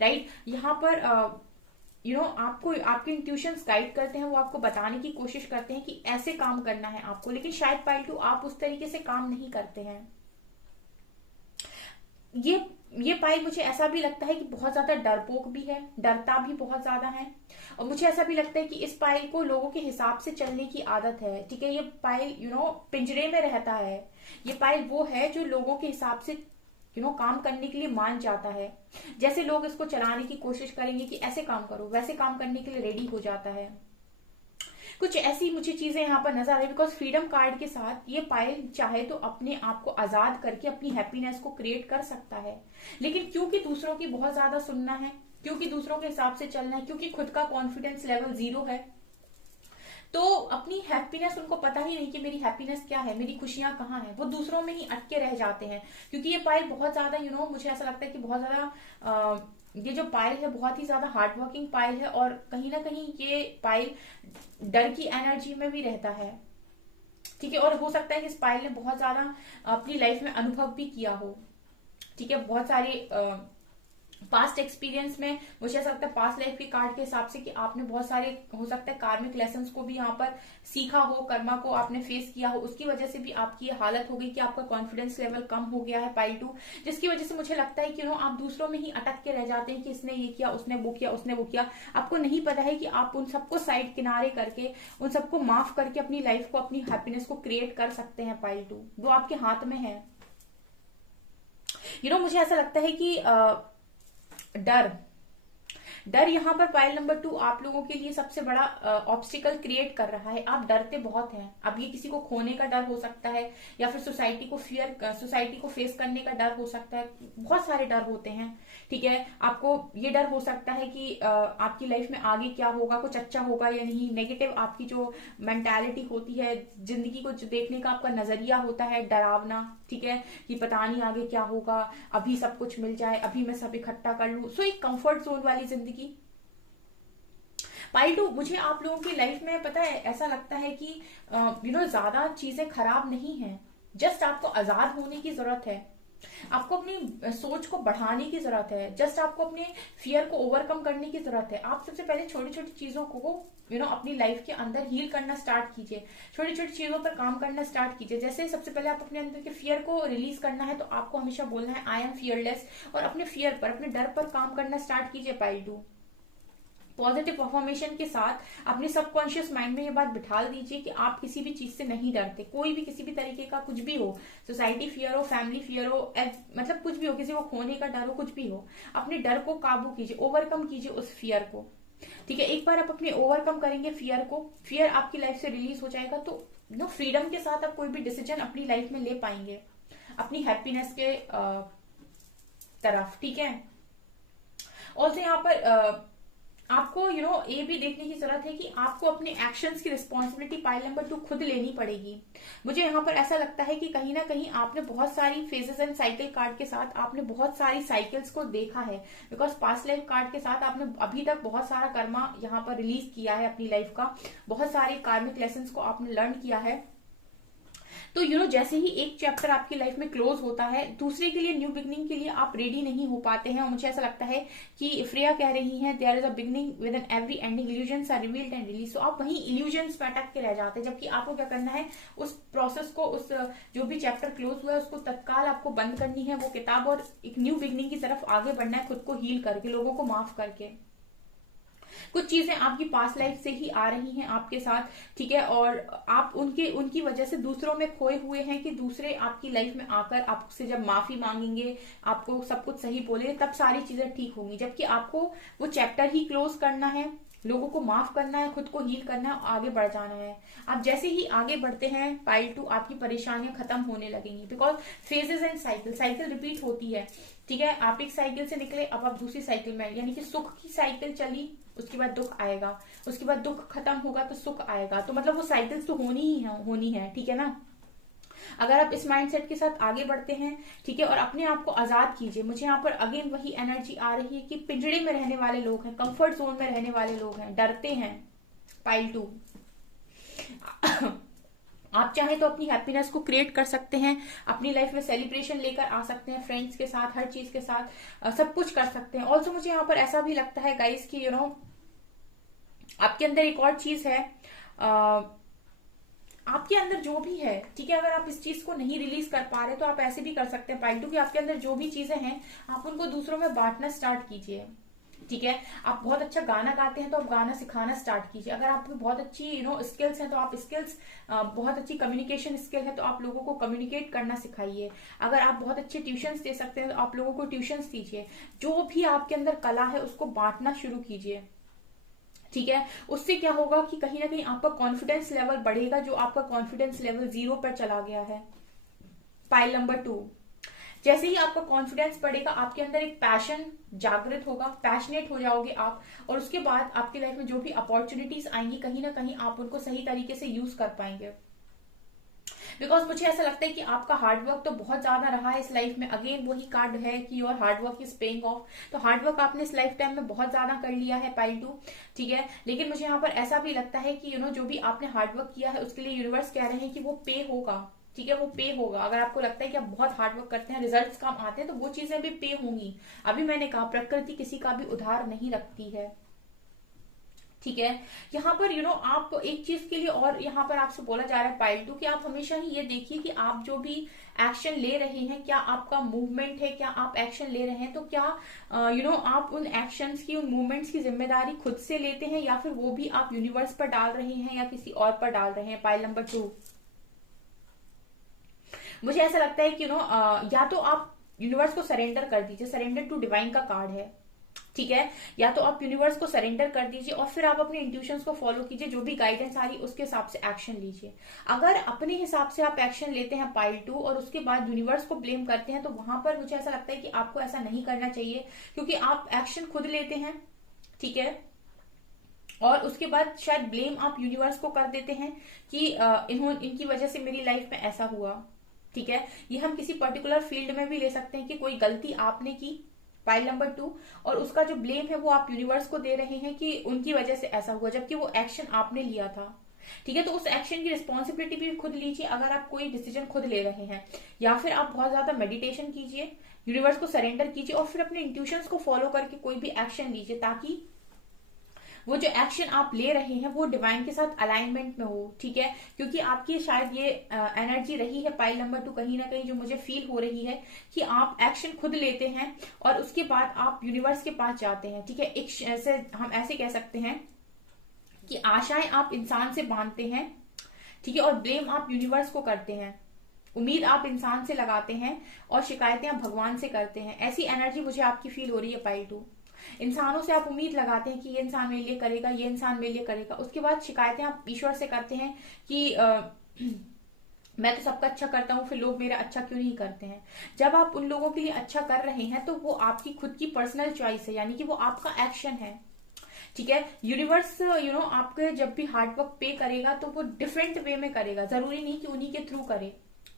राइट यहाँ पर आपको आपके इंट्यूशंस गाइड करते हैं, वो आपको बताने की कोशिश करते हैं कि ऐसे काम करना है आपको, लेकिन शायद पाइल 2 आप उस तरीके से काम नहीं करते हैं। ये पाइल मुझे ऐसा भी लगता है कि बहुत ज्यादा डरपोक भी है, डरता भी बहुत ज्यादा है, और मुझे ऐसा भी लगता है कि इस पाइल को लोगों के हिसाब से चलने की आदत है। ठीक है, ये पाइल पिंजरे में रहता है। ये पाइल वो है जो लोगों के हिसाब से काम करने के लिए मान जाता है। जैसे लोग इसको चलाने की कोशिश करेंगे कि ऐसे काम करो, वैसे काम करने के लिए रेडी हो जाता है। कुछ ऐसी मुझे चीजें यहाँ पर नजर आ रही है, बिकॉज फ्रीडम कार्ड के साथ ये पायल चाहे तो अपने आप को आजाद करके अपनी हैप्पीनेस को क्रिएट कर सकता है, लेकिन क्योंकि दूसरों की बहुत ज्यादा सुनना है, क्योंकि दूसरों के हिसाब से चलना है, क्योंकि खुद का कॉन्फिडेंस लेवल 0 है, तो अपनी हैप्पीनेस उनको पता ही नहीं कि मेरी हैप्पीनेस क्या है, मेरी खुशियां कहाँ हैं, वो दूसरों में ही अटके रह जाते हैं। क्योंकि ये पायल बहुत ज्यादा मुझे ऐसा लगता है कि बहुत ज्यादा ये जो पायल है बहुत ही ज्यादा हार्ड वर्किंग पायल है, और कहीं ना कहीं ये पायल डर की एनर्जी में भी रहता है, ठीक है। और हो सकता है कि इस पायल ने बहुत ज्यादा अपनी लाइफ में अनुभव भी किया हो, ठीक है, बहुत सारे पास्ट एक्सपीरियंस में। मुझे ऐसा लगता है पास्ट लाइफ के कार्ड के हिसाब से कि आपने बहुत सारे, हो सकता है कार्मिक लेसन्स को भी यहाँ पर सीखा हो, कर्मा को आपने फेस किया हो, उसकी वजह से भी आपकी ये हालत हो गई कि आपका कॉन्फिडेंस लेवल कम हो गया है पाइल 2, जिसकी वजह से मुझे लगता है कि आप दूसरों में ही अटक के रह जाते हैं कि इसने ये किया, उसने वो किया, उसने वो किया। आपको नहीं पता है कि आप उन सबको साइड किनारे करके, उन सबको माफ करके अपनी लाइफ को, अपनी हैप्पीनेस को क्रिएट कर सकते हैं पाइल 2, वो आपके हाथ में है। मुझे ऐसा लगता है कि डर यहाँ पर पाइल नंबर 2 आप लोगों के लिए सबसे बड़ा ऑब्स्टिकल क्रिएट कर रहा है। आप डरते बहुत हैं। अब ये किसी को खोने का डर हो सकता है, या फिर सोसाइटी को फेस करने का डर हो सकता है। बहुत सारे डर होते हैं, ठीक है। आपको ये डर हो सकता है कि आपकी लाइफ में आगे क्या होगा, कुछ अच्छा होगा या नहीं। नेगेटिव आपकी जो मेंटालिटी होती है, जिंदगी को जो देखने का आपका नजरिया होता है डरावना, ठीक है, कि पता नहीं आगे क्या होगा, अभी सब कुछ मिल जाए, अभी मैं सब इकट्ठा कर लूं। सो एक कंफर्ट जोन वाली जिंदगी। पाइल 2, मुझे आप लोगों की लाइफ में पता है ऐसा लगता है कि ज्यादा चीजें खराब नहीं है, जस्ट आपको आजाद होने की जरूरत है, आपको अपनी सोच को बढ़ाने की जरूरत है, जस्ट आपको अपने फियर को ओवरकम करने की जरूरत है। आप सबसे पहले छोटी छोटी चीजों को अपनी लाइफ के अंदर हील करना स्टार्ट कीजिए, छोटी छोटी चीजों पर काम करना स्टार्ट कीजिए। जैसे सबसे पहले आप अपने अंदर के फियर को रिलीज करना है, तो आपको हमेशा बोलना है आई एम फियरलेस, और अपने फियर पर, अपने डर पर काम करना स्टार्ट कीजिए पाइल 2। पॉजिटिव परफॉर्मेशन के साथ अपने सबकॉन्शियस माइंड में ये बात बिठा दीजिए कि आप किसी भी चीज से नहीं डरते, कोई भी किसी भी तरीके का कुछ भी हो, सोसाइटी फियर हो, फैमिली फियर हो, मतलब कुछ भी हो, किसी को खोने का डर हो, कुछ भी हो, अपने डर को काबू कीजिए, ओवरकम कीजिए उस फियर को, ठीक है। एक बार आप अपने ओवरकम करेंगे फियर को, फियर आपकी लाइफ से रिलीज हो जाएगा, तो फ्रीडम के साथ आप कोई भी डिसीजन अपनी लाइफ में ले पाएंगे अपनी हैप्पीनेस के तरफ, ठीक है। और यहाँ पर आपको ये भी देखने की जरूरत है कि आपको अपने एक्शंस की रिस्पॉन्सिबिलिटी पाइल नंबर 2 खुद लेनी पड़ेगी। मुझे यहाँ पर ऐसा लगता है कि कहीं ना कहीं आपने बहुत सारी फेजेस एंड साइकिल कार्ड के साथ आपने बहुत सारी साइकिल्स को देखा है, बिकॉज पास्ट लाइफ कार्ड के साथ आपने अभी तक बहुत सारा कर्मा यहाँ पर रिलीज किया है अपनी लाइफ का, बहुत सारे कार्मिक लेसन्स को आपने लर्न किया है। तो जैसे ही एक चैप्टर आपकी लाइफ में क्लोज होता है, दूसरे के लिए, न्यू बिगनिंग के लिए आप रेडी नहीं हो पाते हैं। और मुझे ऐसा लगता है कि फ्रेया कह रही है there is a beginning with an every ending, illusions are revealed and release. तो आप वहीं इल्यूजन्स पे अटक के रह जाते हैं, जबकि आपको क्या करना है, उस प्रोसेस को, उस जो भी चैप्टर क्लोज हुआ है उसको तत्काल आपको बंद करनी है वो किताब, और एक न्यू बिगनिंग की तरफ आगे बढ़ना है, खुद को हील करके, लोगों को माफ करके। कुछ चीजें आपकी पास्ट लाइफ से ही आ रही हैं आपके साथ, ठीक है, और आप उनकी वजह से दूसरों में खोए हुए हैं कि दूसरे आपकी लाइफ में आकर आपसे जब माफी मांगेंगे, आपको सब कुछ सही बोले, तब सारी चीजें ठीक होंगी। जबकि आपको वो चैप्टर ही क्लोज करना है, लोगों को माफ करना है, खुद को हील करना है, आगे बढ़ जाना है। आप जैसे ही आगे बढ़ते हैं पाइल 2, आपकी परेशानियां खत्म होने लगेंगी, because phases and cycle repeat होती है, ठीक है। आप एक साइकिल से निकले, अब आप दूसरी साइकिल में, यानी कि सुख की साइकिल चली, उसके बाद दुख आएगा, उसके बाद दुख खत्म होगा तो सुख आएगा, तो मतलब वो साइकिल्स तो होनी है, ठीक है ना। अगर आप इस माइंडसेट के साथ आगे बढ़ते हैं, ठीक है, और अपने आप को आजाद कीजिए। मुझे यहाँ पर अगेन वही एनर्जी आ रही है कि पिंजड़े में रहने वाले लोग हैं, कंफर्ट जोन में रहने वाले लोग हैं, डरते हैं पाइल 2। आप चाहें तो अपनी हैप्पीनेस को क्रिएट कर सकते हैं, अपनी लाइफ में सेलिब्रेशन लेकर आ सकते हैं, फ्रेंड्स के साथ, हर चीज के साथ सब कुछ कर सकते हैं। ऑल्सो मुझे यहाँ पर ऐसा भी लगता है गाइस कि आपके अंदर एक और चीज है, आपके अंदर जो भी है, ठीक है, अगर आप इस चीज को नहीं रिलीज कर पा रहे तो आप ऐसे भी कर सकते हैं पाइल 2 कि आपके अंदर जो भी चीजें हैं आप उनको दूसरों में बांटना स्टार्ट कीजिए, ठीक है। आप बहुत अच्छा गाना गाते हैं तो आप गाना सिखाना स्टार्ट कीजिए। अगर आपकी बहुत अच्छी स्किल्स हैं तो आप स्किल्स, बहुत अच्छी कम्युनिकेशन स्किल है तो आप लोगों को कम्युनिकेट करना सिखाइए। अगर आप बहुत अच्छे ट्यूशंस दे सकते हैं तो आप लोगों को ट्यूशंस दीजिए। जो भी आपके अंदर कला है उसको बांटना शुरू कीजिए, ठीक है, उससे क्या होगा कि कहीं ना कहीं आपका कॉन्फिडेंस लेवल बढ़ेगा, जो आपका कॉन्फिडेंस लेवल 0 पर चला गया है। पाइल नंबर 2, जैसे ही आपका कॉन्फिडेंस बढ़ेगा, आपके अंदर एक पैशन जागृत होगा, पैशनेट हो जाओगे आप, और उसके बाद आपकी लाइफ में जो भी अपॉर्चुनिटीज आएंगी, कहीं ना कहीं आप उनको सही तरीके से यूज कर पाएंगे। बिकॉज मुझे ऐसा लगता है कि आपका हार्डवर्क तो बहुत ज्यादा रहा है इस लाइफ में। अगेन वही कार्ड है कि your hard work is paying off. तो हार्डवर्क आपने इस लाइफ टाइम में बहुत ज्यादा कर लिया है पाइल 2, ठीक है। लेकिन मुझे यहाँ पर ऐसा भी लगता है कि जो भी आपने हार्डवर्क किया है उसके लिए यूनिवर्स कह रहे हैं कि वो पे होगा, ठीक है, वो पे होगा। अगर आपको लगता है कि आप बहुत हार्डवर्क करते हैं, रिजल्ट्स कम आते हैं, तो वो चीजें भी पे होंगी। अभी मैंने कहा प्रकृति किसी का भी उधार नहीं रखती है, ठीक है। यहाँ पर आप एक चीज के लिए और यहाँ पर आपसे बोला जा रहा है पाइल 2 कि आप हमेशा ही ये देखिए कि आप जो भी एक्शन ले रहे हैं, क्या आपका मूवमेंट है, क्या आप एक्शन ले रहे हैं, तो क्या आप उन एक्शंस की, उन मूवमेंट्स की जिम्मेदारी खुद से लेते हैं, या फिर वो भी आप यूनिवर्स पर डाल रहे हैं या किसी और पर डाल रहे हैं। पाइल नंबर 2, मुझे ऐसा लगता है कि या तो आप यूनिवर्स को सरेंडर कर दीजिए, सरेंडर टू डिवाइन का कार्ड है, ठीक है। या तो आप यूनिवर्स को सरेंडर कर दीजिए और फिर आप अपने इंट्यूशंस को फॉलो कीजिए, जो भी गाइडेंस आ रही है उसके हिसाब से एक्शन लीजिए। अगर अपने हिसाब से आप एक्शन लेते हैं पाइल 2 और उसके बाद यूनिवर्स को ब्लेम करते हैं, तो वहां पर मुझे ऐसा लगता है कि आपको ऐसा नहीं करना चाहिए, क्योंकि आप एक्शन खुद लेते हैं, ठीक है, और उसके बाद शायद ब्लेम आप यूनिवर्स को कर देते हैं कि इनकी वजह से मेरी लाइफ में ऐसा हुआ, ठीक है। ये हम किसी पर्टिकुलर फील्ड में भी ले सकते हैं कि कोई गलती आपने की, पाइल नंबर 2, और उसका जो ब्लेम है वो आप यूनिवर्स को दे रहे हैं कि उनकी वजह से ऐसा हुआ, जबकि वो एक्शन आपने लिया था, ठीक है। तो उस एक्शन की रिस्पॉन्सिबिलिटी भी खुद लीजिए अगर आप कोई डिसीजन खुद ले रहे हैं, या फिर आप बहुत ज्यादा मेडिटेशन कीजिए, यूनिवर्स को सरेंडर कीजिए और फिर अपने इंट्यूशंस को फॉलो करके कोई भी एक्शन लीजिए, ताकि वो जो एक्शन आप ले रहे हैं वो डिवाइन के साथ अलाइनमेंट में हो, ठीक है। क्योंकि आपकी शायद ये एनर्जी रही है पाइल नंबर 2, कहीं ना कहीं जो मुझे फील हो रही है कि आप एक्शन खुद लेते हैं और उसके बाद आप यूनिवर्स के पास जाते हैं, ठीक है। एक ऐसे हम ऐसे कह सकते हैं कि आशाएं आप इंसान से बांधते हैं, ठीक है, और ब्लेम आप यूनिवर्स को करते हैं, उम्मीद आप इंसान से लगाते हैं और शिकायतें आप भगवान से करते हैं। ऐसी एनर्जी मुझे आपकी फील हो रही है पाइल 2। इंसानों से आप उम्मीद लगाते हैं कि ये इंसान मेरे लिए करेगा, ये इंसान मेरे लिए करेगा, उसके बाद शिकायतें आप ईश्वर से करते हैं कि मैं तो सबका अच्छा करता हूं, फिर लोग मेरा अच्छा क्यों नहीं करते हैं। जब आप उन लोगों के लिए अच्छा कर रहे हैं तो वो आपकी खुद की पर्सनल चॉइस है, यानी कि वो आपका एक्शन है, ठीक है। यूनिवर्स आपके जब भी हार्डवर्क पे करेगा तो वो डिफरेंट वे में करेगा, जरूरी नहीं कि उन्हीं के थ्रू करे,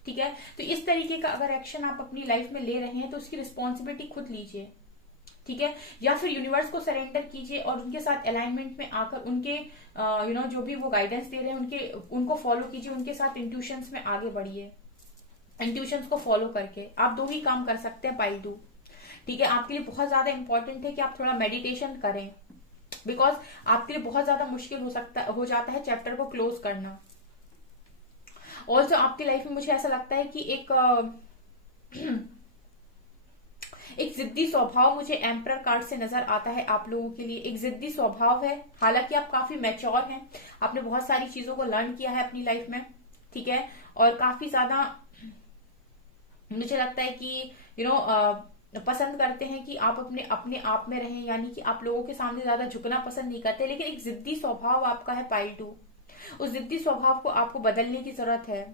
ठीक है। तो इस तरीके का अगर एक्शन आप अपनी लाइफ में ले रहे हैं तो उसकी रिस्पॉन्सिबिलिटी खुद लीजिए, ठीक है। या फिर यूनिवर्स को सरेंडर कीजिए और उनके साथ अलाइनमेंट में आकर उनके जो भी वो गाइडेंस दे रहे हैं उनको फॉलो कीजिए, उनके साथ इंट्यूशंस में आगे बढ़िए। इंट्यूशंस को फॉलो करके आप 2 ही काम कर सकते हैं पाइल 2, ठीक है। आपके लिए बहुत ज्यादा इंपॉर्टेंट है कि आप थोड़ा मेडिटेशन करें, बिकॉज आपके लिए बहुत ज्यादा मुश्किल हो जाता है चैप्टर को क्लोज करना। ऑल्सो आपकी लाइफ में मुझे ऐसा लगता है कि एक जिद्दी स्वभाव मुझे एम्परर कार्ड से नजर आता है आप लोगों के लिए। एक जिद्दी स्वभाव है, हालांकि आप काफी मैच्योर हैं, आपने बहुत सारी चीजों को लर्न किया है अपनी लाइफ में, ठीक है, और काफी ज्यादा मुझे लगता है कि पसंद करते हैं कि आप अपने आप में रहें, यानी कि आप लोगों के सामने ज्यादा झुकना पसंद नहीं करते। लेकिन एक जिद्दी स्वभाव आपका है पाइल 2, उस जिद्दी स्वभाव को आपको बदलने की जरूरत है,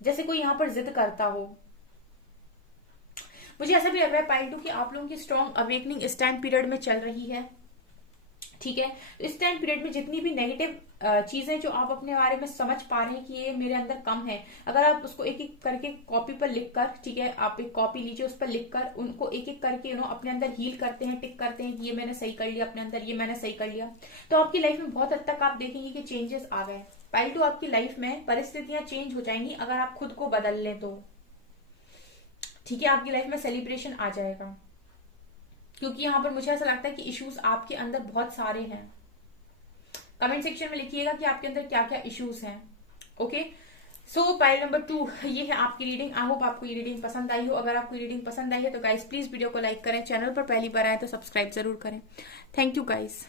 जैसे कोई यहाँ पर जिद करता हो। मुझे ऐसा भी लग रहा है पाइल 2 कि आप लोगों की स्ट्रॉन्ग अवेकनिंग इस टाइम पीरियड में चल रही है, ठीक है। तो इस टाइम पीरियड में जितनी भी नेगेटिव चीजें जो आप अपने बारे में समझ पा रहे हैं कि ये मेरे अंदर कम है, अगर आप उसको एक एक करके कॉपी पर लिखकर, ठीक है, आप एक कॉपी लीजिए, उस पर लिखकर उनको एक एक करके अपने अंदर हील करते हैं, टिक करते हैं कि ये मैंने सही कर लिया अपने अंदर, ये मैंने सही कर लिया, तो आपकी लाइफ में बहुत हद तक आप देखेंगे कि चेंजेस आ गए। पाइल 2 आपकी लाइफ में परिस्थितियां चेंज हो जाएंगी अगर आप खुद को बदल लें तो, ठीक है। आपकी लाइफ में सेलिब्रेशन आ जाएगा, क्योंकि यहाँ पर मुझे ऐसा लगता है कि इश्यूज आपके अंदर बहुत सारे हैं। कमेंट सेक्शन में लिखिएगा कि आपके अंदर क्या क्या इश्यूज हैं, ओके। सो पाइल नंबर 2 ये है आपकी रीडिंग। आई होप आपको ये रीडिंग पसंद आई हो। अगर आपको ये रीडिंग पसंद आई है तो गाइस प्लीज वीडियो को लाइक करें, चैनल पर पहली बार आए तो सब्सक्राइब जरूर करें। Thank you guys.